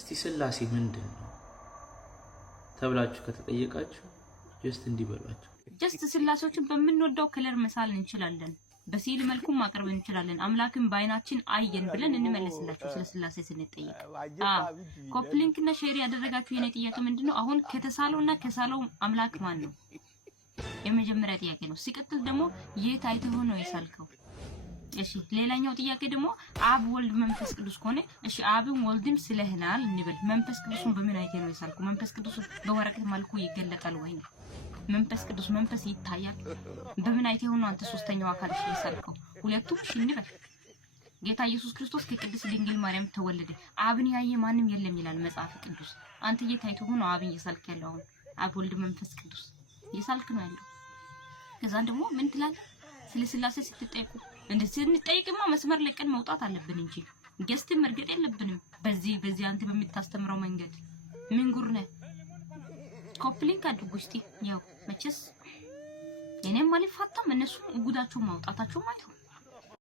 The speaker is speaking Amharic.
እስቲ ስላሴ ምንድነው ተብላችሁ ከተጠየቃችሁ ጀስት እንዲበሏችሁ ጀስት ስላሴዎችን በምንወደው ከለር መሳል እንችላለን፣ በሲል መልኩ ማቅረብ እንችላለን። አምላክን በአይናችን አየን ብለን እንመለስላችሁ ስለ ስላሴ ስንጠየቅ። ኮፕሊንክ እና ሼር ያደረጋችሁ የኔ ጥያቄ ምንድነው? አሁን ከተሳለውና ከሳለው አምላክ ማን ነው? የመጀመሪያ ጥያቄ ነው። ሲቀጥል ደግሞ የት አይተህ ነው የሳልከው? እሺ ሌላኛው ጥያቄ ደግሞ አብ ወልድ መንፈስ ቅዱስ ከሆነ እሺ አብም ወልድም ስለህናል እንበል፣ መንፈስ ቅዱስን በምን አይተህ ነው የሳልከው? መንፈስ ቅዱስ በወረቀት መልኩ ይገለጣል ወይ ነው? መንፈስ ቅዱስ መንፈስ ይታያል? በምን አይተህ ነው አንተ ሶስተኛው አካል የሳልከው? ሁለቱም እሺ እንበል። ጌታ ኢየሱስ ክርስቶስ ከቅድስት ድንግል ማርያም ተወለደ፣ አብን ያየ ማንም የለም ይላል መጽሐፍ ቅዱስ። አንተ የት አይተህ ነው አብን እየሳልክ ያለው? አሁን አብ ወልድ መንፈስ ቅዱስ እየሳልክ ነው ያለው። ከዛን ደግሞ ምን ትላለህ? ስለ ስላሴ ስትጠይቁ እንደ ስንጠይቅማ መስመር ለቀን መውጣት አለብን እንጂ ገስት መርገጥ የለብንም። በዚህ አንተ በምታስተምረው መንገድ ምን ጉር ነህ? ኮፕሊንክ አድርጉ እስቲ። ያው መቼስ የኔም ማለት ፋታም እነሱ ጉዳቸው ማውጣታቸው ማለት ነው።